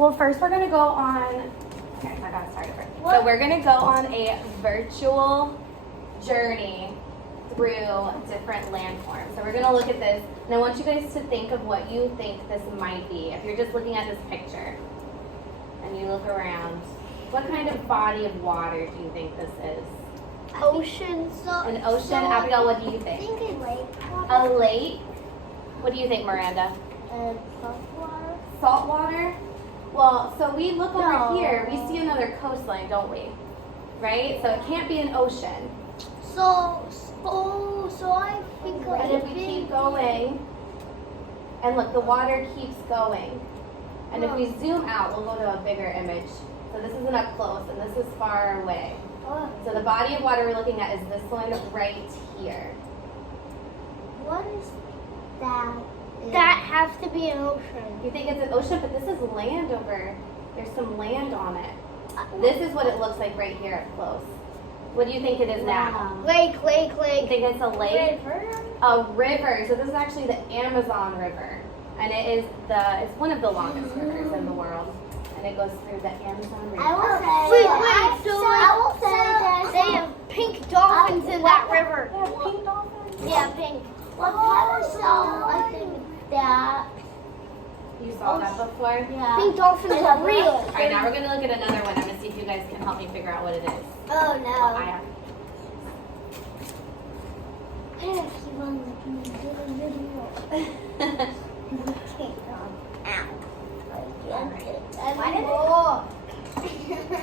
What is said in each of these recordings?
Well, first we're going to go on, okay, I got to start over. So we're going to go on a virtual journey through different landforms. So we're going to look at this, and I want you guys to think of what you think this might be. If you're just looking at this picture and you look around, what kind of body of water do you think this is? Ocean. An ocean? Abigail, what do you think? I think a lake. A lake? What do you think, Miranda? Salt water. Salt water? Well, so we look over here, we see another coastline, don't we? Right? So it can't be an ocean. So I think And if we keep going, and look, the water keeps going. And if we zoom out, we'll go to a bigger image. So this isn't up close, and this is far away. So the body of water we're looking at is this one right here. What is that? That has to be an ocean. You think it's an ocean, but this is land over. There's some land on it. This is what it looks like right here up close. What do you think it is now? Lake. You think it's a lake? River. A river. So this is actually the Amazon River, and it's one of the longest rivers in the world, and it goes through the Amazon River. They have pink dolphins in that river. Yeah, pink dolphins. Yeah, pink. I think that. You saw that before? Yeah. Pink dolphins are real. All right, now we're gonna look at another one. I'm gonna see if you guys can help me figure out what it is. Oh no. Well, I have.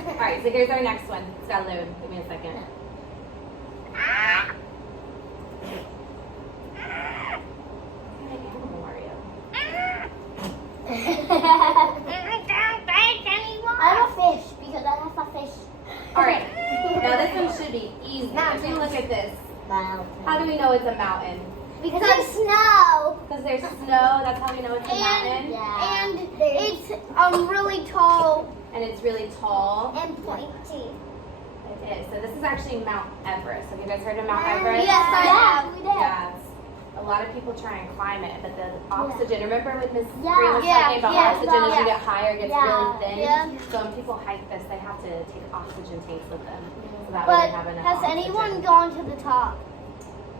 All right, so here's our next one. It's gotta load. Give me a second. What kind of animal are you? I'm a fish because I have a fish. All right, now this one should be easy. If you look at this, how do we know it's a mountain? Because there's snow. Because there's snow, that's how we know it's a mountain. And it's really tall. And it's really tall. And pointy. It is. So this is actually Mount Everest. Have you guys heard of Mount Everest? Yes, I have. Yeah. A lot of people try and climb it, but the oxygen, remember when Miss Green was Yeah. talking about Yeah. oxygen as Yeah. you get higher, it gets really thin. Yeah. So when people hike this, they have to take oxygen tanks with them. So that way But they have enough has oxygen. anyone gone to the top?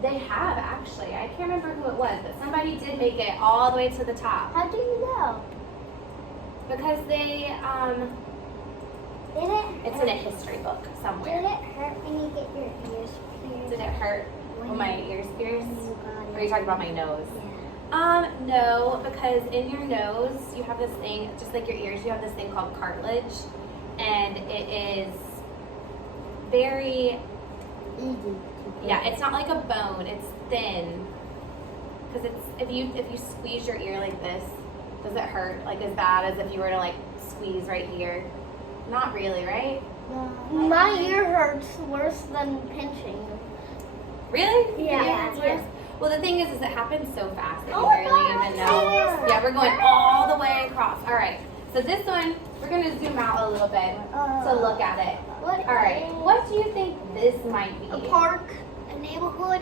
They have, actually. I can't remember who it was, but somebody did make it all the way to the top. How do you know? Because they, it's in a history book somewhere. Did it hurt when you get your ears pierced? Did it hurt when my ears pierced? Or are you talking about my nose? Yeah. No, because in your nose, you have this thing, just like your ears, you have this thing called cartilage. And it is very, yeah, it's not like a bone, it's thin. Because if you squeeze your ear like this, does it hurt like as bad as if you were to like squeeze right here? Not really, right? My ear hurts worse than pinching. Really? Yeah. Yeah, it's worse? Well, the thing is it happens so fast that you Oh my barely God, even know. yes. Yeah, we're going all the way across. All right. So this one, we're going to zoom out a little bit to look at it. All right. What do you think this might be? A park, a neighborhood.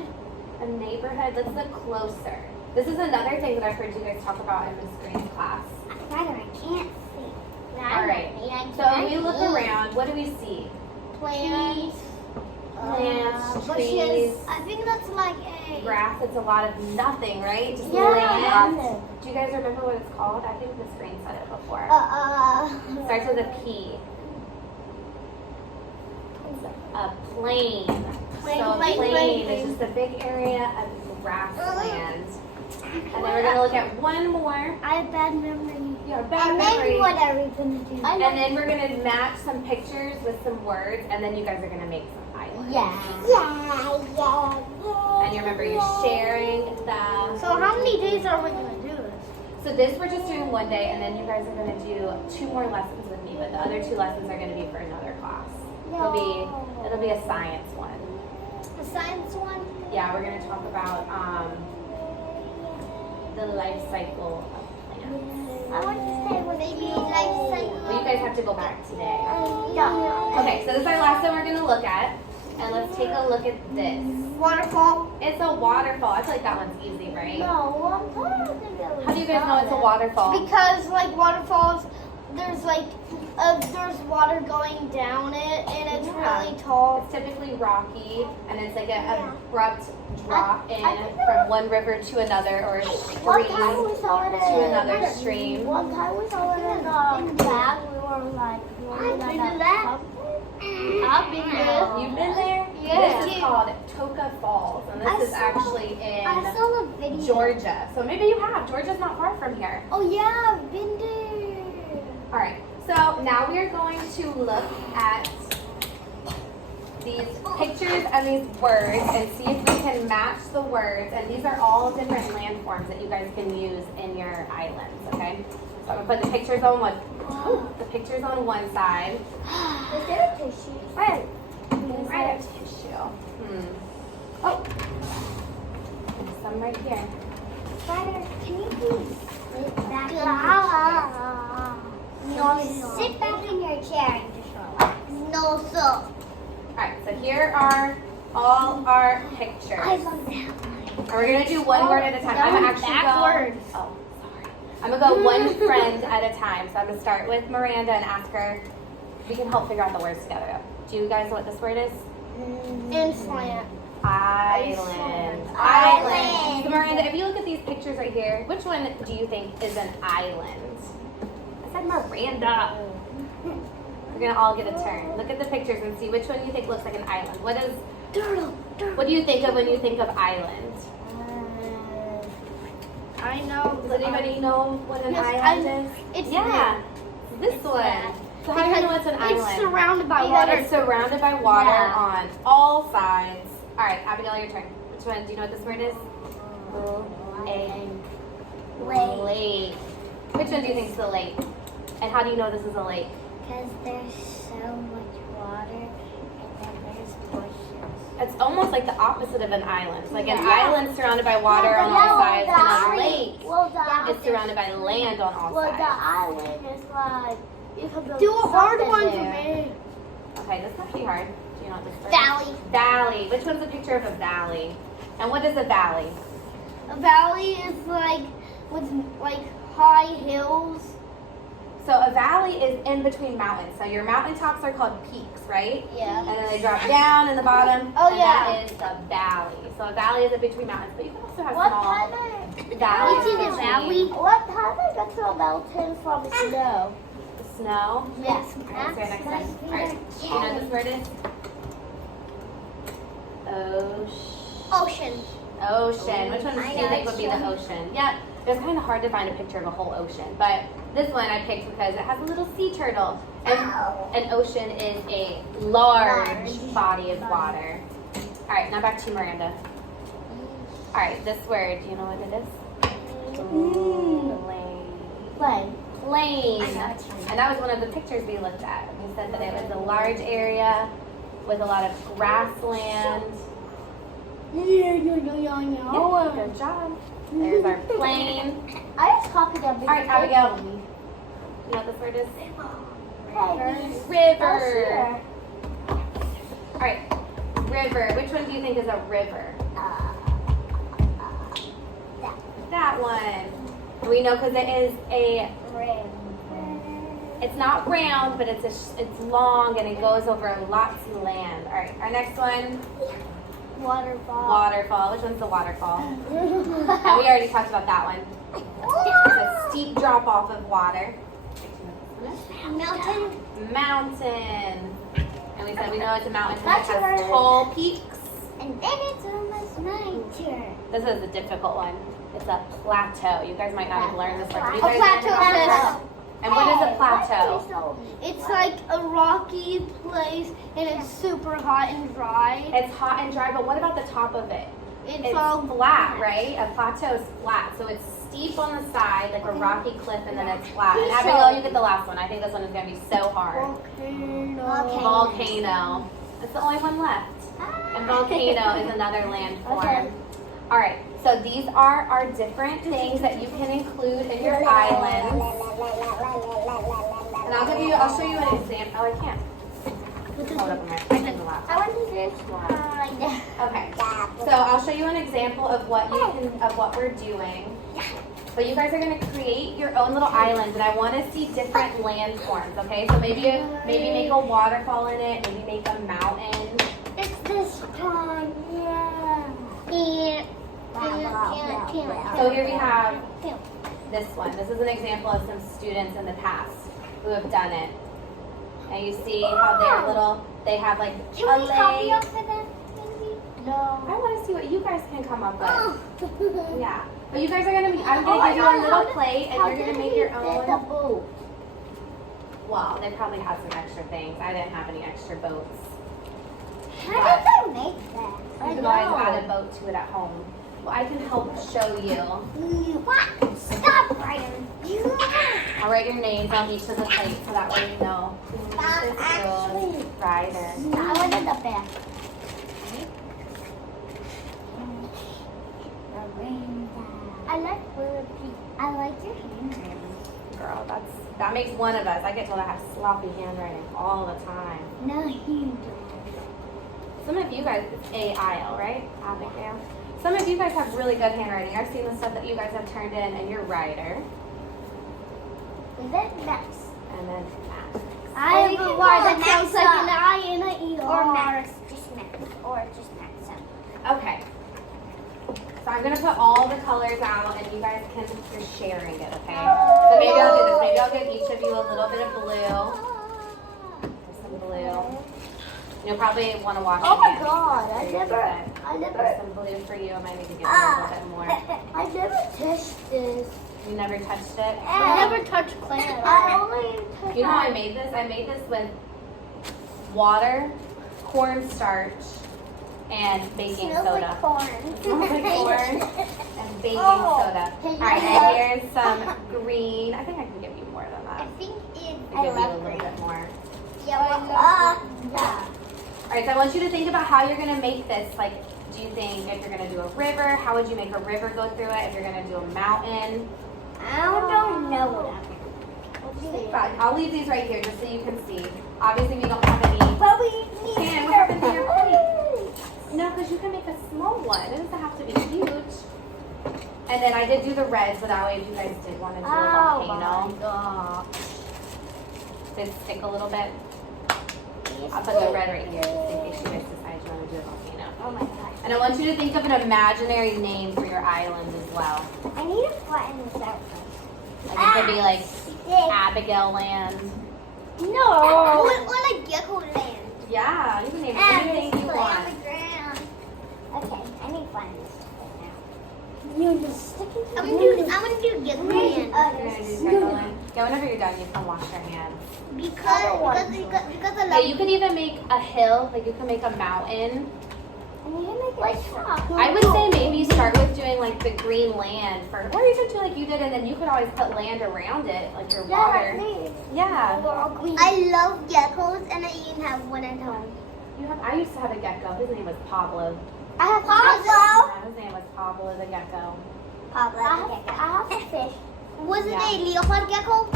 A neighborhood. Let's look closer. This is another thing that I've heard you guys talk about in Miss Green's class. I can't see. All right. So when we look around, what do we see? Plants. Plants, Bushes. trees, I think that's like a grass. It's a lot of nothing, right? Just Yeah. land. Nothing. Do you guys remember what it's called? I think Miss Green said it before. Starts with a P. A plain. So a plain is just a big area of grassland. And then we're going to look at one more. I have bad memory. Yeah, bad memory. What are we gonna do? And then we're going to match some pictures with some words, and then you guys are going to make some islands. Yeah. And you remember you're sharing the... So how many days are we gonna do this? So this we're just doing one day, and then you guys are going to do 2 more lessons with me, but the other 2 lessons are going to be for another class. It'll be a science one. The science one? Yeah, we're going to talk about the life cycle of plants. I want to say when they mean life cycle. Well, you guys have to go back today. Yeah. Okay, so this is our last one we're going to look at. And let's take a look at this. Waterfall. It's a waterfall. I feel like that one's easy, right? No, I'm trying to think of it. How do you guys know it's a waterfall? Because like waterfalls, there's water going down it, and it's really tall. It's typically rocky, and it's like an abrupt drop in from one river to another, or stream to another stream. One time we saw it in the bag. We were like, I've been there. You've been there? Yeah. This is called Toka Falls, and this is actually I in saw the video. Georgia. So maybe you have. Georgia's not far from here. Oh yeah, I've been there. All right. So now we are going to look at these pictures and these words and see if we can match the words. And these are all different landforms that you guys can use in your islands. Okay. So I'm gonna put the pictures on one side. Is there a tissue? Right. Is there a tissue? Oh, there's some right here. Spider, can you please sit back in your chair? No, sit back in your chair and just relax. No, so. All right. So here are all our pictures. I love that one. And we're gonna do one word at a time. I'm gonna actually backwards. go. Oh, sorry. I'm gonna go one friend at a time. So I'm gonna start with Miranda and ask her. We can help figure out the words together. Do you guys know what this word is? Implant. Island. Island. So Miranda, if you look at these pictures right here, which one do you think is an island? I said Miranda. We're gonna all get a turn. Look at the pictures and see which one you think looks like an island. What do you think of when you think of island? I know. Does anybody know what an island is? It's this one. So how do you know it's an island? It's surrounded by water. It's surrounded by water on all sides. All right, Abigail, your turn. Which one? Do you know what this word is? Lake. Which one do you think is the lake? And how do you know this is a lake? Because there's so much water and then there's bushes. It's almost like the opposite of an island. Like an island surrounded by water on all sides, and a lake is surrounded by land on all Well, the sides. island is like you can build. Do a hard one for me. Okay, this might be hard. Do you know what this word is? Valley. Valley. Which one's a picture of a valley? And what is a valley? A valley is like with like high hills. So a valley is in between mountains. So your mountaintops are called peaks, right? Yeah. And then they drop down in the bottom. Oh, and yeah. that is a valley. So a valley is in between mountains, but you can also have What small time valleys. It's in the valley. What time I get to a mountain from snow? Snow. Yes. Alright, let's go next time. Alright. Do you know what this word is? Ocean. Ocean. Which one do you think would be the ocean? Yeah, it's kind of hard to find a picture of a whole ocean, but this one I picked because it has a little sea turtle. And an ocean is a large body of water. All right, now back to Miranda. All right, this word, do you know what it is? Plain. And that was one of the pictures we looked at. We said that it was a large area with a lot of grassland. Yeah, good job. There's our plain. I just copied that. All right, Abigail. You know what this word is? River. All right, river. Which one do you think is a river? That one. We know because it is a. It's not round, but it's long and it goes over lots of land. All right, our next one. Waterfall. Which one's the waterfall? And we already talked about that one. It's a steep drop off of water. Mountain. And we said we know it's a mountain because it has tall peaks. And then it's almost my turn. This is a difficult one. It's a plateau. You guys might not have learned this one. A plateau. And what is a plateau? It's like a rocky place and it's super hot and dry. It's hot and dry, but what about the top of it? It's all flat, right? A plateau is flat. So it's steep on the side, like a rocky cliff, and then it's flat. And Abigail, you get the last one. I think this one is going to be so hard. Volcano. That's the only one left. And volcano is another landform. Okay. All right. So these are our different things that you can include in your islands. And I'll show you an example. Oh, I can't. Hold up on my phone. I want to do this one. Okay. So I'll show you an example of what we're doing. But you guys are gonna create your own little islands, and I want to see different landforms. Okay, so maybe make a waterfall in it. Maybe make a mountain. It's this time, yeah. So here we have this one. This is an example of some students in the past who have done it. And you see how they're little. They have like Can a we copy leg. off of them, maybe? I No. want to see what you guys can come up with. Oh. Yeah. But you guys are gonna be. I'm gonna give you a little plate, and you're gonna make your own. boat? Well, they probably had some extra things. I didn't have any extra boats. How did they make that? You can always add a boat to it at home. Well, I can help show you. What? Stop writing. I'll write your names on each of the plates so that way you know who this is. Ryder. I wanted the back. I like your handwriting. Girl, that makes one of us. I get told I have sloppy handwriting all the time. No, you don't. Some of you guys, it's A-I-L, right? Abigail. Some of you guys have really good handwriting. I've seen the stuff that you guys have turned in, and you're Ryder. Is it Max? And then Max. I have a word that sounds like an Max. I and an E. Or Max. Just Max. Or just Max. Okay. So I'm gonna put all the colors out, and you guys you're sharing it, okay? So maybe I'll do this. Maybe I'll give each of you a little bit of blue. There's some blue. You'll probably want to wash Oh your my hands. God! after I you do never. that. I There's never. some blue for you. I might need to give you a little bit more. I never touched this. You never touched it? I never touched clay. I only touched. You know how I made this? I made this with water, cornstarch, and baking Smells soda. like corn. Smells like corn and baking Oh, soda. can All you right, have- and here's some green. I think I can give you more than I that. think it. I'll give you a little bit more. Yeah. All right, so I want you to think about how you're gonna make this. Like, do you think if you're gonna do a river, how would you make a river go through it? If you're gonna do a mountain, I don't know what I'm think about it. I'll leave these right here just so you can see. Obviously, we don't have any. But we need Can, what happened to your plate? No, because you can make a small one. It doesn't have to be huge. And then I did do the red, so that way if you guys did want to do a Oh volcano, my god. did stick a little bit. I'll put the red right here just in case you guys decide you want to do a volcano. Oh my god. And I want you to think of an imaginary name for your island as well. I need to flatten this out first. Like it could be like This. Abigail Land. No. Or like Gecko Land. Yeah, you can name anything you want. Okay, I need to flatten this right now. You're just sticking to I'm gonna do Gecko You're gonna do Land. Gecko Land? Yeah, whenever you're done, you can wash your hands. Because I Yeah, love you could even make a hill, like you can make a mountain. I need to make like I would say maybe start with doing like the green land first, or you could do like you did, and then you could always put land around it, like your water. Yeah. I love geckos, and I even have one at home. You have. I used to have a gecko. His name was Pablo. I have Pablo. Yeah, his name was Pablo the gecko. Pablo. I have a fish. Was it Yeah. a leopard gecko?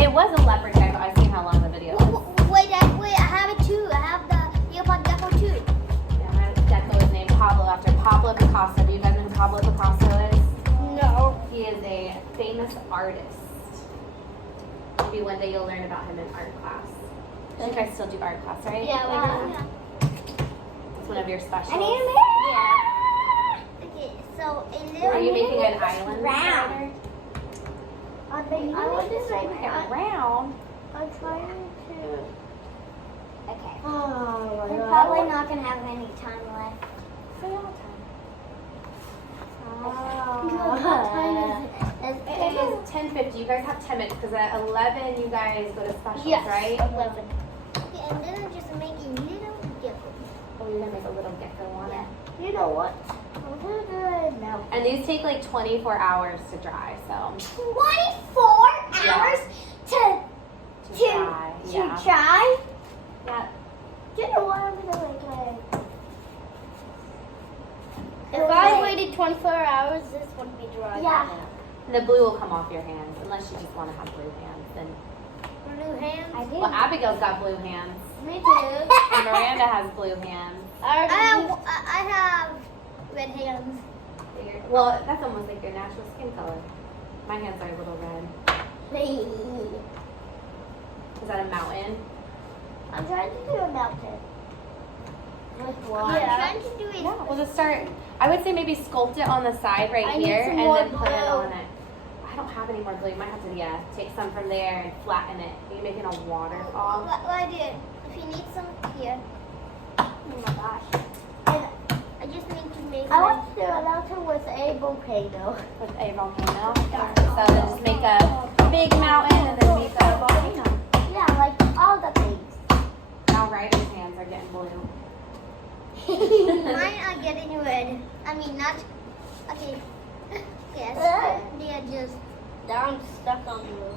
It was a leopard gecko. I've seen how long the video is. Wait, I have it too. I have the leopard gecko too. Yeah, my gecko is named Pablo after Pablo Picasso. Do you guys know who Pablo Picasso is? No. He is a famous artist. Maybe one day you'll learn about him in art class. You guys still do art class, right? Yeah. It's one of your specials. I need to make. Yeah. Okay, so a little. Are you making an island? round? I want this to make it round. I'm trying to. Okay. Oh, We're probably not gonna have any time left. It is 10:50. You guys have 10 minutes because at 11 you guys go to specials, Yes, right? 11. Okay, and then I'm just making little geckos. Oh, you're gonna make a little gecko on it. Yeah. You know what? No. And these take like 24 hours to dry, so 24 Yeah. hours to dry. Yeah. try. Yeah. You know what? I'm gonna If I waited 24 hours, this would be dry. Yeah. And the blue will come off your hands unless you just want to have blue hands. Then, Blue hands? I do. well, Abigail's got blue hands, Me too. and Miranda has blue hands. I have red hands. Well, that's almost like your natural skin color. My hands are a little red. Me. Is that a mountain? I'm trying to do a mountain. With what? Yeah. I'm trying to do it. Yeah, we'll just start. I would say maybe sculpt it on the side right I need here some and more then put it glue. on it. I don't have any more glue. You might have to, take some from there and flatten it. Are you making a waterfall? What did? If you need some here. Oh my gosh. I just need to make. I want to do a mountain with a volcano. With a volcano. So then just make a big mountain and then make a volcano. Yeah, like all the things. Now Ryder's hands are getting blue. Mine are getting red. I mean, not. Okay. Yes. They are just. Now I'm stuck on blue.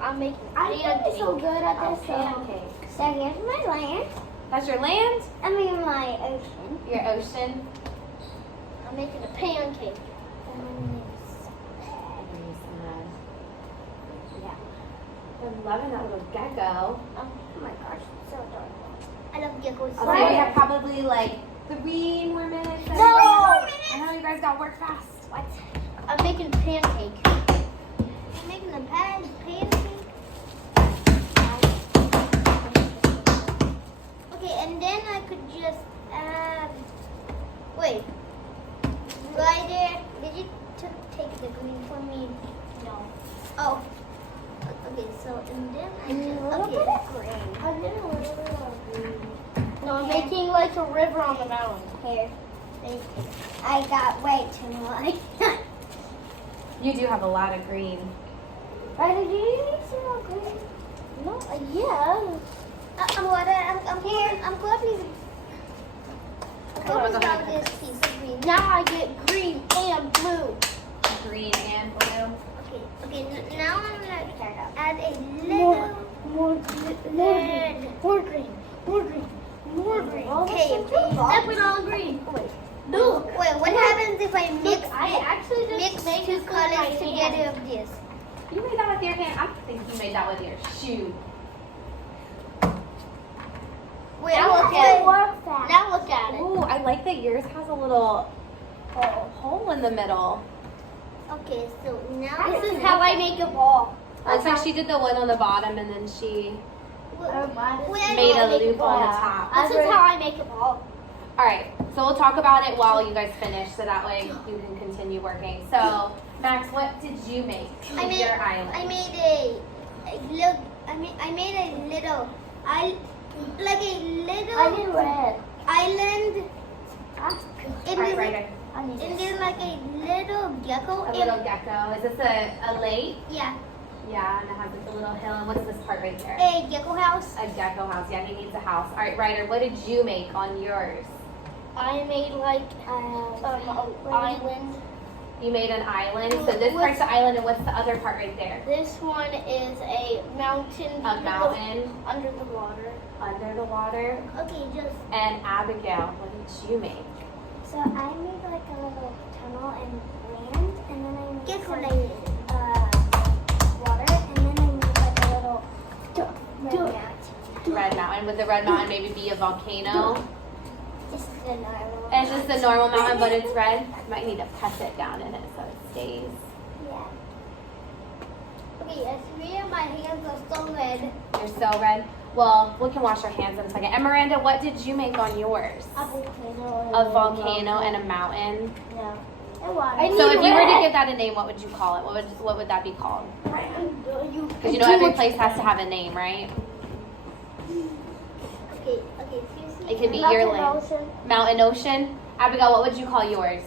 I'm making I'm pancakes. so good at this. Pancakes. So here's my land. That's your land? I mean my ocean. Your ocean? I'm making a pancake. Yeah. I'm loving that little gecko. Oh my gosh, it's so adorable. I love geckos. I'll say we have probably like 3 more minutes. No! I know you guys got work fast. What? I'm making a pancake. I'm making a pancake. Okay, and then I could just add. Wait. Right there. Did you take the green for me? No. Oh. Okay, so and then I just. Okay. I did a little bit of green. No, I'm making like a river on the mountain. Here. Thank you. I got way too much. You do have a lot of green. Ryder, do you need some more green? No, yeah. I'm here. I'm copying. Oh, go About ahead. this piece of green. Now I get green and blue. Green and blue. Okay. Now I'm gonna add a More, little more green, more green, more green, more green. Okay, Step it all green. Wait, no. Wait, what happens if I mix Look, I actually just mix made two this with my colors together hand. of this? You made that with your hand. I think you made that with your shoe. Wait, Now look at it. Now look at it. Ooh, I like that yours has a little hole in the middle. Okay, so now This is how I make a ball. Looks like she did the one on the bottom and then she Wait, made a make a loop on the ball. top. This is how I make a ball. All right, so we'll talk about it while you guys finish, so that way you can continue working. So, Max, what did you make I with made your island? I made a little. I made a little. Like a little I did red. island. All right, right. And there's like a little gecko. A little gecko. Is this a lake? Yeah, Yeah, and it has like a little hill. And what's this part right there? a gecko house. A gecko house. Yeah, he needs a house. All right, Ryder, what did you make on yours? I made like an island. You made an island. So this part's the island, and what's the other part right there? This one is a mountain. A mountain Under the water. under the water. Okay, just. And Abigail, what did you make? So I made like a little tunnel and land, and then I made Gecko some, land. water, and then I made like a little red mountain. Red mountain. Would the red mountain maybe be a volcano? Just the normal. And it's just the normal mountain, but it's red. You might need to press it down in it so it stays. Yeah. Okay, yes, me and my hands are so red. You're so red. Well, we can wash our hands in a second. And Miranda, what did you make on yours? A volcano. A volcano and a mountain. Yeah. And water. So if you were to give that a name, what would you call it? What would that be called? Because you know every place has to have a name, right? Okay, seriously. It could be your land. Mountain, ocean. Abigail, what would you call yours?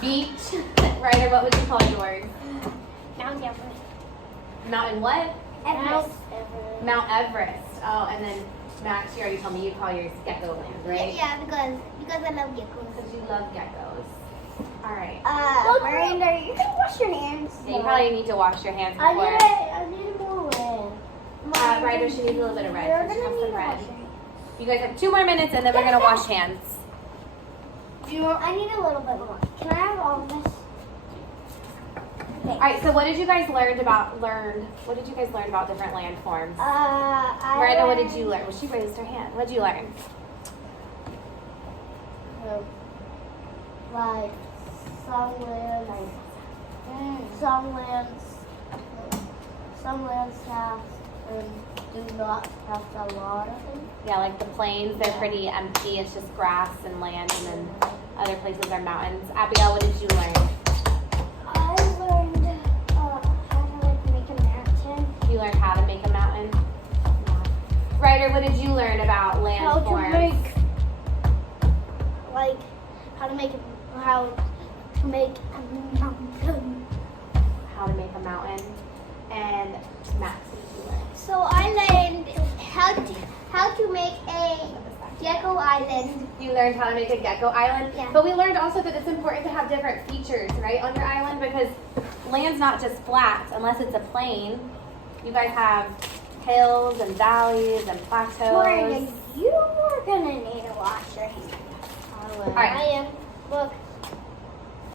Beach. Ryder, what would you call yours? Mount Everest. Mountain what? Everest. Mount Everest. Oh, and then Max, you already told me you call yours Gecko Land, right? Yeah, because I love geckos. Because you love geckos. All right. Miranda, you can wash your hands. Yeah, you probably need to wash your hands I before. need more red. Ryder, she needs a little bit of red. You're So she gonna has need some to red. wash your hands. You guys have 2 more minutes, and then we're gonna wash hands. I need a little bit more. Can I have all of this? All right. So what did you guys learn about different landforms? Miranda, what did you learn? Well, she raised her hand. What did you learn? Like some lands have do not have a lot of them. Yeah, like the plains, they're pretty empty. It's just grass and land, and then other places are mountains. Abigail, what did you learn? I learned how to like make a mountain. You learned how to make a mountain. Yeah. Ryder, what did you learn about landforms? How to make a mountain. How to make a mountain. And Max, what did you learn? So I learned how to make a gecko island. You learned how to make a gecko island. Yeah. But we learned also that it's important to have different features, right, on your island, because land's not just flat unless it's a plain. You guys have hills and valleys and plateaus. Morgan, you are gonna need to wash your hands. All right. I am. Look.